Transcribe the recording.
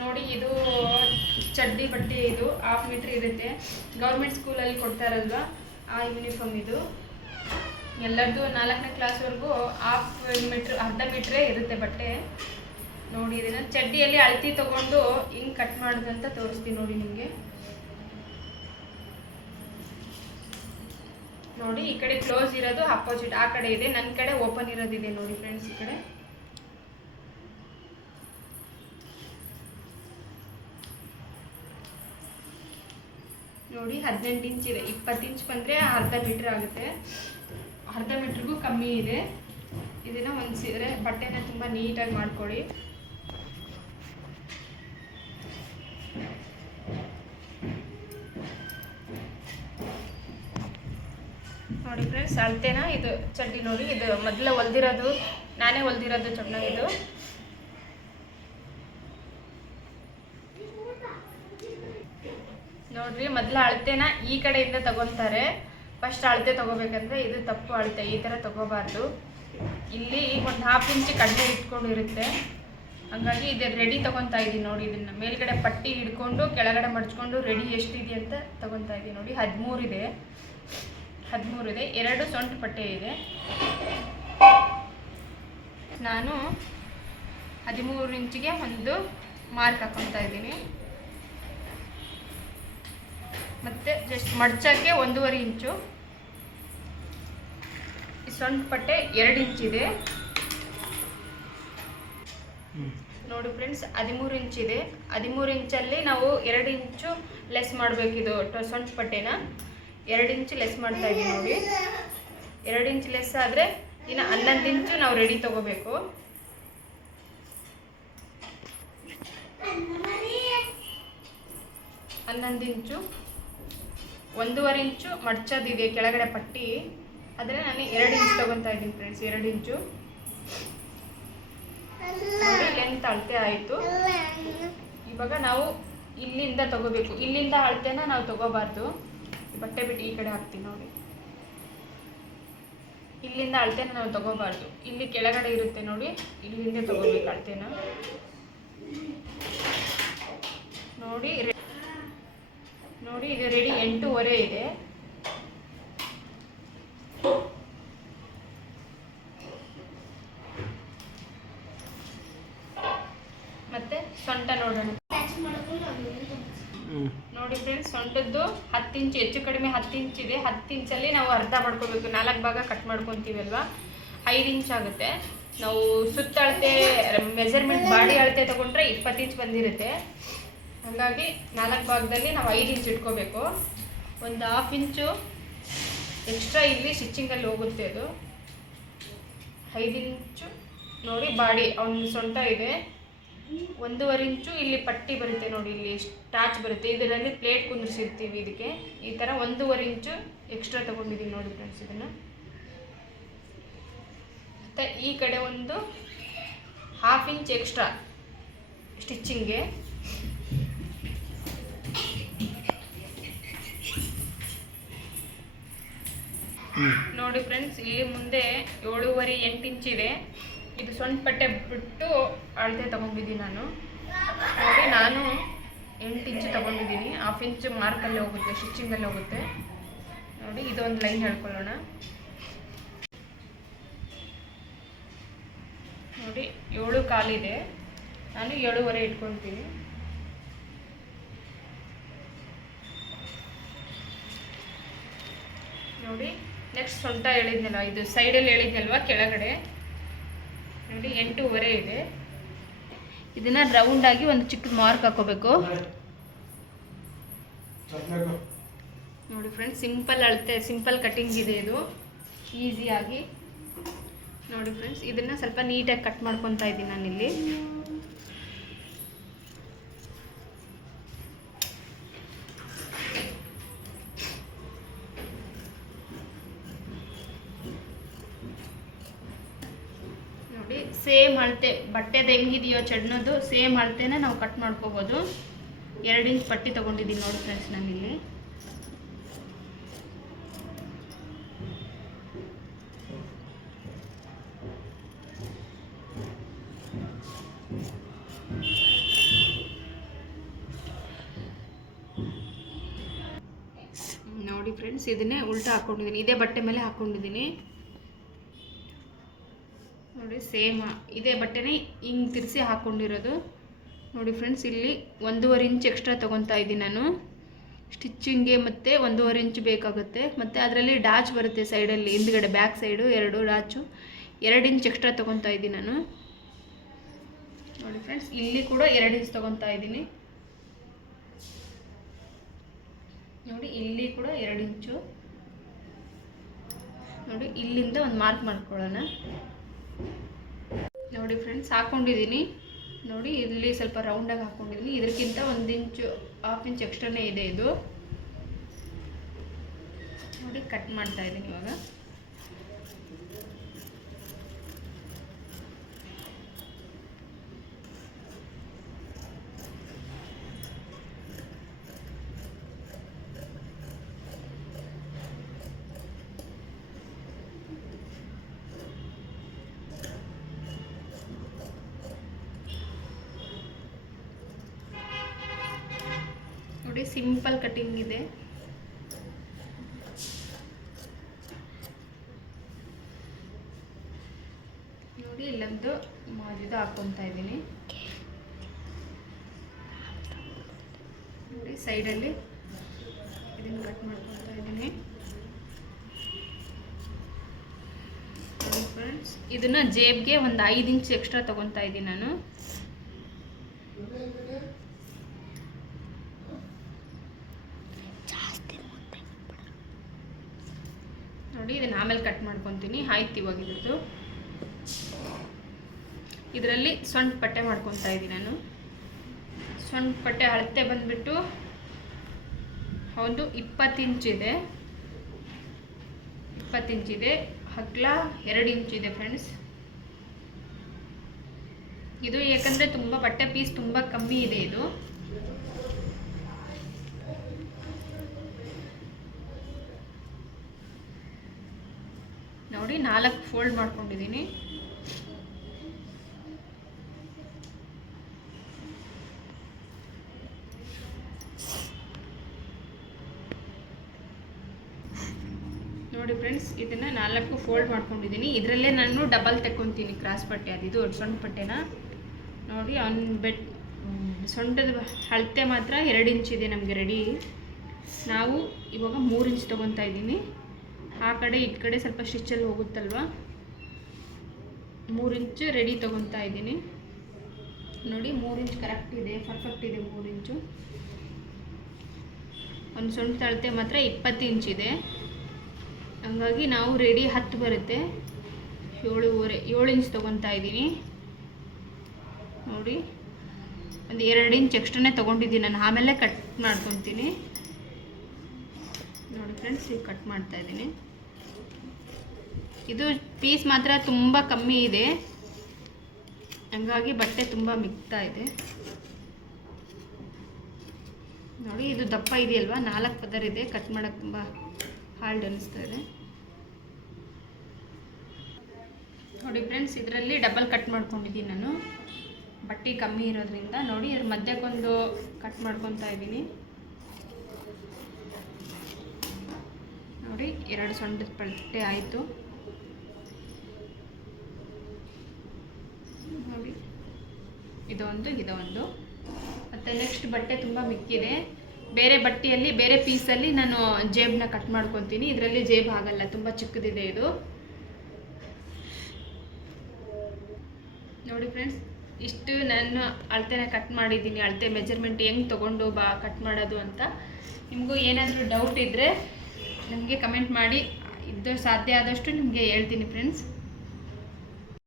ನೋಡಿ ಇದು ಚಡ್ಡಿ ಬಟ್ಟೆ ಇದು ಹಾಫ್ ಮೀಟ್ರ್ ಇರುತ್ತೆ. ಗೌರ್ಮೆಂಟ್ ಸ್ಕೂಲಲ್ಲಿ ಕೊಡ್ತಾರಲ್ವಾ ಆ ಯೂನಿಫಾರ್ಮ್ ಇದು. ಎಲ್ಲರದು ನಾಲ್ಕನೇ ಕ್ಲಾಸ್ವರೆಗೂ ಹಾಫ್ ಮೀಟ್ರ್ ಅರ್ಧ ಮೀಟ್ರೇ ಇರುತ್ತೆ ಬಟ್ಟೆ. ನೋಡಿ ಇದನ್ನ. ಚಡ್ಡಿಯಲ್ಲಿ ಅಳತಿ ತಗೊಂಡು ಹಿಂಗೆ ಕಟ್ ಮಾಡೋದಂತ ತೋರಿಸ್ತೀನಿ ನೋಡಿ ನಿಮಗೆ. ನೋಡಿ ಈ ಕಡೆ ಕ್ಲೋಸ್ ಇರೋದು ಅಪೋಸಿಟ್ ಆ ಕಡೆ ಇದೆ. ನನ್ನ ಕಡೆ ಓಪನ್ ಇರೋದಿದೆ ನೋಡಿ ಫ್ರೆಂಡ್ಸ್ ಈ ಕಡೆ. ನೋಡಿ ಹದಿನೆಂಟು ಇಂಚ್ ಇದೆ. ಇಪ್ಪತ್ತು ಇಂಚ್ ಬಂದರೆ ಅರ್ಧ ಮೀಟ್ರ್ ಆಗುತ್ತೆ. ಅರ್ಧ ಮೀಟ್ರಿಗೂ ಕಮ್ಮಿ ಇದೆ. ಇದನ್ನ ಹೊಂದಿಸಿದ್ರೆ ಬಟ್ಟೆನ ತುಂಬ ನೀಟಾಗಿ ಮಾಡ್ಕೊಳ್ಳಿ. ನೋಡಿ ಫ್ರೆಂಡ್ಸ್ ಅಳತೆನ ಇದು ಚಡ್ಡಿ ನೋಡಿ, ಇದು ಮೊದಲೇ ಹೊಲ್ದಿರೋದು, ನಾನೇ ಹೊಲ್ದಿರೋದು ಚಣ್ಣ ನೋಡ್ರಿ ಮೊದಲ ಅಳತೆನ ಈ ಕಡೆಯಿಂದ ತಗೊತಾರೆ. ಫಸ್ಟ್ ಅಳತೆ ತಗೋಬೇಕಂದ್ರೆ ಇದು ತಪ್ಪು ಅಳತೆ, ಈ ಥರ ತಗೋಬಾರ್ದು. ಇಲ್ಲಿ ಒಂದು ಹಾಫ್ ಇಂಚ್ ಕಡಿಮೆ ಇಟ್ಕೊಂಡಿರುತ್ತೆ. ಹಾಗಾಗಿ ಇದು ರೆಡಿ ತಗೊತಾ ಇದ್ದೀನಿ ನೋಡಿ ಇದನ್ನು. ಮೇಲ್ಗಡೆ ಪಟ್ಟಿ ಹಿಡ್ಕೊಂಡು, ಕೆಳಗಡೆ ಮಡ್ಚ್ಕೊಂಡು ರೆಡಿ ಎಷ್ಟಿದೆ ಅಂತ ತಗೊತಾ ಇದ್ದೀನಿ ನೋಡಿ. ಹದಿಮೂರು ಇದೆ. ಹದಿಮೂರು ಇದೆ. ಎರಡು ಸೊಂಟು ಪಟ್ಟೆ ಇದೆ. ನಾನು ಹದಿಮೂರು ಇಂಚಿಗೆ ಒಂದು ಮಾರ್ಕ್ ಹಾಕೊತಾ ಇದ್ದೀನಿ ಮತ್ತು ಜಸ್ಟ್ ಮಡ್ಚಕ್ಕೆ ಒಂದೂವರೆ ಇಂಚು. ಈ ಸೊಂಟು ಪಟ್ಟೆ ಎರಡು ಇಂಚಿದೆ ನೋಡಿ ಫ್ರೆಂಡ್ಸ್ ಹದಿಮೂರು ಇದೆ. ಹದಿಮೂರು ಇಂಚಲ್ಲಿ ನಾವು ಎರಡು ಇಂಚು ಲೆಸ್ ಮಾಡಬೇಕಿದು ಸೊಂಟು ಪಟ್ಟೆನ. ಎರಡು ಇಂಚು ಲೆಸ್ ಮಾಡ್ತಾ ಇದ್ದೀವಿ ನೋಡಿ. ಎರಡು ಇಂಚು ಲೆಸ್ ಆದರೆ ಇನ್ನು ಹನ್ನೊಂದು ಇಂಚು ನಾವು ರೆಡಿ ತಗೋಬೇಕು. ಹನ್ನೊಂದು ಇಂಚು. ಒಂದೂವರೆ ಇಂಚು ಮಡ್ಚೋದಿದೆ ಕೆಳಗಡೆ ಪಟ್ಟಿ. ಆದರೆ ನಾನು ಎರಡು ಇಂಚು ತೊಗೊತಾ ಇದ್ದೀನಿ ಫ್ರೆಂಡ್ಸ್ ಎರಡು ಇಂಚು. ಲೆಂತ್ ಅಳತೆ ಆಯಿತು. ಇವಾಗ ನಾವು ಇಲ್ಲಿಂದ ತಗೋಬೇಕು. ಇಲ್ಲಿಂದ ಅಳತೆನ ನಾವು ತಗೋಬಾರ್ದು. ಬಟ್ಟೆ ಬಿಟ್ಟು ಈ ಕಡೆ ಹಾಕ್ತೀನಿ ನೋಡಿ. ಇಲ್ಲಿಂದ ಅಳತೆನ ನಾವು ತಗೋಬಾರ್ದು. ಇಲ್ಲಿ ಕೆಳಗಡೆ ಇರುತ್ತೆ ನೋಡಿ, ಇಲ್ಲಿಂದ ತಗೋಬೇಕು ಅಳತೆನ. ನೋಡಿ ನೋಡಿ ಇದು ರೆಡಿ ಎಂಟೂವರೆ ಇದೆ. ಮತ್ತೆ ಸೊಂಟ ನೋಡೋಣ. ನೋಡಿ ಫ್ರೆಂಡ್ಸ್ ಸೊಂಟದ್ದು ಹತ್ತು ಇಂಚು ಹೆಚ್ಚು ಕಡಿಮೆ ಹತ್ತು ಇಂಚ್ ಇದೆ. ಹತ್ತು ಇಂಚಲ್ಲಿ ನಾವು ಅರ್ಧ ಮಾಡ್ಕೋಬೇಕು ನಾಲ್ಕು ಭಾಗ ಕಟ್ ಮಾಡ್ಕೊತೀವಲ್ವಾ? ಐದು ಇಂಚ್ ಆಗುತ್ತೆ. ನಾವು ಸುತ್ತ ಅಳತೆ ಮೆಜರ್ಮೆಂಟ್ ಬಾಡಿ ಅಳತೆ ತಗೊಂಡ್ರೆ ಇಪ್ಪತ್ತು ಇಂಚ್ ಬಂದಿರುತ್ತೆ. ಹಾಗಾಗಿ ನಾಲ್ಕು ಭಾಗದಲ್ಲಿ ನಾವು ಐದು ಇಂಚ್ ಇಟ್ಕೋಬೇಕು. ಒಂದು ಹಾಫ್ ಇಂಚು ಎಕ್ಸ್ಟ್ರಾ ಇಲ್ಲಿ ಸ್ಟಿಚ್ಚಿಂಗಲ್ಲಿ ಹೋಗುತ್ತೆ ಅದು. ಐದು ಇಂಚು ನೋಡಿ ಬಾಡಿ ಅವ್ನ ಸೊಂಟ ಇದೆ. ಒಂದೂವರೆ ಇಂಚು ಇಲ್ಲಿ ಪಟ್ಟಿ ಬರುತ್ತೆ ನೋಡಿ, ಇಲ್ಲಿ ಸ್ಟಾಚ್ ಬರುತ್ತೆ. ಇದರಲ್ಲಿ ಪ್ಲೇಟ್ ಕುಂದಿರ್ಸಿರ್ತೀವಿ ಇದಕ್ಕೆ. ಈ ಥರ ಒಂದೂವರೆ ಇಂಚು ಎಕ್ಸ್ಟ್ರಾ ತೊಗೊಂಡಿದ್ದೀನಿ ನೋಡಿ ಫ್ರೆಂಡ್ಸ್ ಇದನ್ನು. ಮತ್ತು ಈ ಕಡೆ ಒಂದು ಹಾಫ್ ಇಂಚ್ ಎಕ್ಸ್ಟ್ರಾ ಸ್ಟಿಚ್ಚಿಂಗ್ಗೆ ನೋಡಿ ಫ್ರೆಂಡ್ಸ್ ಇಲ್ಲಿ ಮುಂದೆ ಏಳೂವರೆ ಎಂಟು ಇಂಚ್ ಇದೆ. ಇದು ಸೊಂಟ ಪಟ್ಟೆ ಬಿಟ್ಟು ಅಳತೆ ತಗೊಂಡಿದ್ದೀನಿ ನಾನು. ನೋಡಿ, ನಾನು ಎಂಟು ಇಂಚು ತಗೊಂಡಿದ್ದೀನಿ. ಹಾಫ್ ಇಂಚ್ ಮಾರ್ಕಲ್ಲಿ ಹೋಗುತ್ತೆ ಸ್ಟಿಚಿಂಗಲ್ಲಿ ಹೋಗುತ್ತೆ. ನೋಡಿ, ಇದೊಂದು ಲೈನ್ ಹೇಳ್ಕೊಳ್ಳೋಣ. ನೋಡಿ, ಏಳು ಕಾಲಿದೆ. ನಾನು ಏಳುವರೆ ಇಟ್ಕೊಳ್ತೀನಿ. ನೋಡಿ ನೆಕ್ಸ್ಟ್ ಸೊಂಟ ಹೇಳಿದ್ನಲ್ಲ, ಇದು ಸೈಡಲ್ಲಿ ಹೇಳಿದ್ನಲ್ವ, ಕೆಳಗಡೆ. ನೋಡಿ, ಎಂಟೂವರೆ ಇದೆ. ಇದನ್ನ ರೌಂಡಾಗಿ ಒಂದು ಚಿಕ್ಕ ಮಾರ್ಕ್ ಹಾಕೋಬೇಕು. ನೋಡಿ ಫ್ರೆಂಡ್ಸ್ ಸಿಂಪಲ್ ಅಳತೆ ಸಿಂಪಲ್ ಕಟಿಂಗ್ ಇದೆ ಇದು. ಈಸಿಯಾಗಿ ನೋಡಿ ಫ್ರೆಂಡ್ಸ್ ಇದನ್ನ ಸ್ವಲ್ಪ ನೀಟಾಗಿ ಕಟ್ ಮಾಡ್ಕೊತಾ ಇದ್ದೀನಿ ನಾನಿಲ್ಲಿ. ಬಟ್ಟೆದು ಹೆಂಗಿದೆಯೋ ಚಡ್ನದು ಸೇಮ್ ಅಳತೆನೇ ನಾವು ಕಟ್ ಮಾಡ್ಕೋಬೋದು. ಎರಡು ಇಂಚ್ ಪಟ್ಟಿ ತೊಗೊಂಡಿದ್ದೀನಿ ನೋಡಿ ಫ್ರೆಂಡ್ಸ್ ನಾನಿಲ್ಲಿ. ನೋಡಿ ಫ್ರೆಂಡ್ಸ್ ಇದನ್ನೇ ಉಲ್ಟಾ ಹಾಕೊಂಡಿದ್ದೀನಿ. ಇದೇ ಬಟ್ಟೆ ಮೇಲೆ ಹಾಕೊಂಡಿದ್ದೀನಿ. ನೋಡಿ ಸೇಮ್ ಇದೇ ಬಟ್ಟೆನೇ ಹಿಂಗೆ ತಿರ್ಸಿ ಹಾಕ್ಕೊಂಡಿರೋದು ನೋಡಿ ಫ್ರೆಂಡ್ಸ್ ಇಲ್ಲಿ ಒಂದೂವರೆ ಇಂಚ್ ಎಕ್ಸ್ಟ್ರಾ ತೊಗೊತಾ ಇದ್ದೀನಿ ನಾನು. ಸ್ಟಿಚ್ಚಿಂಗ್ಗೆ ಮತ್ತು ಒಂದೂವರೆ ಇಂಚ್ ಬೇಕಾಗುತ್ತೆ. ಮತ್ತು ಅದರಲ್ಲಿ ಡಾಚ್ ಬರುತ್ತೆ ಸೈಡಲ್ಲಿ, ಹಿಂದ್ಗಡೆ ಬ್ಯಾಕ್ ಸೈಡು ಎರಡು ಡಾಚು. ಎರಡು ಇಂಚ್ ಎಕ್ಸ್ಟ್ರಾ ತೊಗೊತಾ ಇದ್ದೀನಿ ನಾನು. ನೋಡಿ ಫ್ರೆಂಡ್ಸ್ ಇಲ್ಲಿ ಕೂಡ ಎರಡು ಇಂಚ್ ತೊಗೊತಾ ಇದ್ದೀನಿ. ನೋಡಿ, ಇಲ್ಲಿ ಕೂಡ ಎರಡು ಇಂಚು ನೋಡಿ, ಇಲ್ಲಿಂದ ಒಂದು ಮಾರ್ಕ್ ಮಾಡ್ಕೊಳ್ಳೋಣ. ನೋಡಿ ಫ್ರೆಂಡ್ಸ್ ಹಾಕ್ಕೊಂಡಿದ್ದೀನಿ ನೋಡಿ, ಇಲ್ಲಿ ಸ್ವಲ್ಪ ರೌಂಡಾಗಿ ಹಾಕ್ಕೊಂಡಿದ್ದೀನಿ ಇದಕ್ಕಿಂತ ಒಂದು ಇಂಚು ಹಾಫ್ ಇಂಚ್ ಎಕ್ಸ್ಟ್ರಾನೇ ಇದೆ ಇದು. ನೋಡಿ ಕಟ್ ಮಾಡ್ತಾ ಇದ್ದೀನಿ ಇವಾಗ. ನೋಡಿ, ಸಿಂಪಲ್ ಕಟಿಂಗ್ ಇದೆ. ನೋಡಿ, ಇಲ್ಲೊಂದು ಇದು ಹಾಕೊತಾ ಇದ್ದೀನಿ. ನೋಡಿ, ಸೈಡಲ್ಲಿ ಇದನ್ನು ಕಟ್ ಮಾಡ್ಕೊತಾ ಇದ್ದೀನಿ. ಫ್ರೆಂಡ್ಸ್ ಇದನ್ನ ಜೇಬ್ಗೆ ಒಂದು ಐದು ಇಂಚ್ ಎಕ್ಸ್ಟ್ರಾ ತೊಗೊತಾ ಇದ್ದೀನಿ ನಾನು. ನೋಡಿ ಇದನ್ನ ಆಮೇಲೆ ಕಟ್ ಮಾಡ್ಕೊತೀನಿ. ಆಯ್ತು ಇವಾಗ ಇದ್ರದ್ದು. ಇದರಲ್ಲಿ ಸೊಂಟ ಪಟ್ಟೆ ಮಾಡ್ಕೊತಾ ಇದ್ದೀನಿ ನಾನು. ಸೊಂಟ ಪಟ್ಟೆ ಅಳತೆ ಬಂದ್ಬಿಟ್ಟು ಒಂದು ಇಪ್ಪತ್ತು ಇಂಚಿದೆ ಇಪ್ಪತ್ತು ಇಂಚಿದೆ ಹಗ್ಲ ಎರಡು ಇಂಚಿದೆ ಫ್ರೆಂಡ್ಸ್ ಇದು ಏಕೆಂದರೆ ತುಂಬ ಬಟ್ಟೆ ಪೀಸ್ ತುಂಬ ಕಮ್ಮಿ ಇದೆ ಇದು. ನೋಡಿ, ನಾಲ್ಕು ಫೋಲ್ಡ್ ಮಾಡ್ಕೊಂಡಿದ್ದೀನಿ. ನೋಡಿ ಫ್ರೆಂಡ್ಸ್ ಇದನ್ನು ನಾಲ್ಕು ಫೋಲ್ಡ್ ಮಾಡ್ಕೊಂಡಿದ್ದೀನಿ. ಇದರಲ್ಲೇ ನಾನು ಡಬಲ್ ತೆಕ್ಕೊಂತೀನಿ ಕ್ರಾಸ್ ಪಟ್ಟೆ, ಅದಿದು ಸೊಂಟ ಪಟ್ಟೆನ? ನೋಡಿ ಒನ್ ಬೆಟ್ ಸೊಂಟದ ಅಳತೆ ಮಾತ್ರ ಎರಡು ಇಂಚ್ ಇದೆ ನಮಗೆ ರೆಡಿ ನಾವು ಇವಾಗ ಮೂರು ಇಂಚ್ ತೊಗೊತಾ ಇದ್ದೀನಿ. ಆ ಕಡೆ ಈ ಕಡೆ ಸ್ವಲ್ಪ ಸ್ಟಿಚ್ಚಲ್ಲಿ ಹೋಗುತ್ತಲ್ವ? ಮೂರು ಇಂಚು ರೆಡಿ ತೊಗೊತಾ ಇದ್ದೀನಿ. ನೋಡಿ, ಮೂರು ಇಂಚ್ ಕರೆಕ್ಟ್ ಇದೆ ಪರ್ಫೆಕ್ಟ್ ಇದೆ ಮೂರು ಇಂಚು. ಒಂದು ಸೊಂಟ ತಳತೆ ಮಾತ್ರ ಇಪ್ಪತ್ತು ಇದೆ. ಹಂಗಾಗಿ ನಾವು ರೆಡಿ ಹತ್ತು ಬರುತ್ತೆ. ಏಳುವರೆ, ಏಳು ಇಂಚ್ ತೊಗೊತಾ ಇದ್ದೀನಿ. ನೋಡಿ, ಒಂದು ಎರಡು ಇಂಚ್ ಎಕ್ಸ್ಟ್ರಾನೇ ತೊಗೊಂಡಿದ್ದೀನಿ ನಾನು, ಆಮೇಲೆ ಕಟ್ ಮಾಡ್ಕೊತೀನಿ. ನೋಡಿ ಫ್ರೆಂಡ್ಸ್ ಈಗ ಕಟ್ ಮಾಡ್ತಾ ಇದ್ದೀನಿ. ಇದು ಪೀಸ್ ಮಾತ್ರ ತುಂಬ ಕಮ್ಮಿ ಇದೆ. ಹಂಗಾಗಿ ಬಟ್ಟೆ ತುಂಬ ಮಿಗ್ತಾ ಇದೆ. ನೋಡಿ, ಇದು ದಪ್ಪ ಇದೆಯಲ್ವಾ? ನಾಲ್ಕು ಪದರ್ ಇದೆ. ಕಟ್ ಮಾಡೋಕ್ಕೆ ತುಂಬ ಹಾಲ್ಡ್ ಅನಿಸ್ತಾ ಇದೆ. ನೋಡಿ ಫ್ರೆಂಡ್ಸ್ ಇದರಲ್ಲಿ ಡಬಲ್ ಕಟ್ ಮಾಡ್ಕೊಂಡಿದ್ದೀನಿ ನಾನು. ಬಟ್ಟೆ ಕಮ್ಮಿ ಇರೋದ್ರಿಂದ. ನೋಡಿ ಇದ್ರ ಮಧ್ಯಕ್ಕೊಂದು ಕಟ್ ಮಾಡ್ಕೊತಾ ಇದ್ದೀನಿ. ನೋಡಿ, ಎರಡು ಸೊಂಡದ ಬಟ್ಟೆ ಆಯಿತು ನೋಡಿ ಇದೊಂದು ಇದೊಂದು. ಮತ್ತು ನೆಕ್ಸ್ಟ್ ಬಟ್ಟೆ ತುಂಬ ಮಿಕ್ಕಿದೆ. ಬೇರೆ ಬಟ್ಟೆಯಲ್ಲಿ, ಬೇರೆ ಪೀಸಲ್ಲಿ ನಾನು ಜೇಬನ್ನ ಕಟ್ ಮಾಡ್ಕೊತೀನಿ. ಇದರಲ್ಲಿ ಜೇಬ್ ಆಗಲ್ಲ, ತುಂಬ ಚಿಕ್ಕದಿದೆ ಇದು. ನೋಡಿ ಫ್ರೆಂಡ್ಸ್ ಇಷ್ಟು ನಾನು ಅಳತೆನ ಕಟ್ ಮಾಡಿದ್ದೀನಿ. ಅಳತೆ ಮೆಜರ್ಮೆಂಟ್ ಹೆಂಗೆ ತೊಗೊಂಡು ಬಾ ಕಟ್ ಮಾಡೋದು ಅಂತ. ನಿಮಗೂ ಏನಾದರೂ ಡೌಟ್ ಇದ್ದರೆ ನನಗೆ ಕಮೆಂಟ್ ಮಾಡಿ. ಇದ್ದು ಸಾಧ್ಯ ಆದಷ್ಟು ನಿಮಗೆ ಹೇಳ್ತೀನಿ ಫ್ರೆಂಡ್ಸ್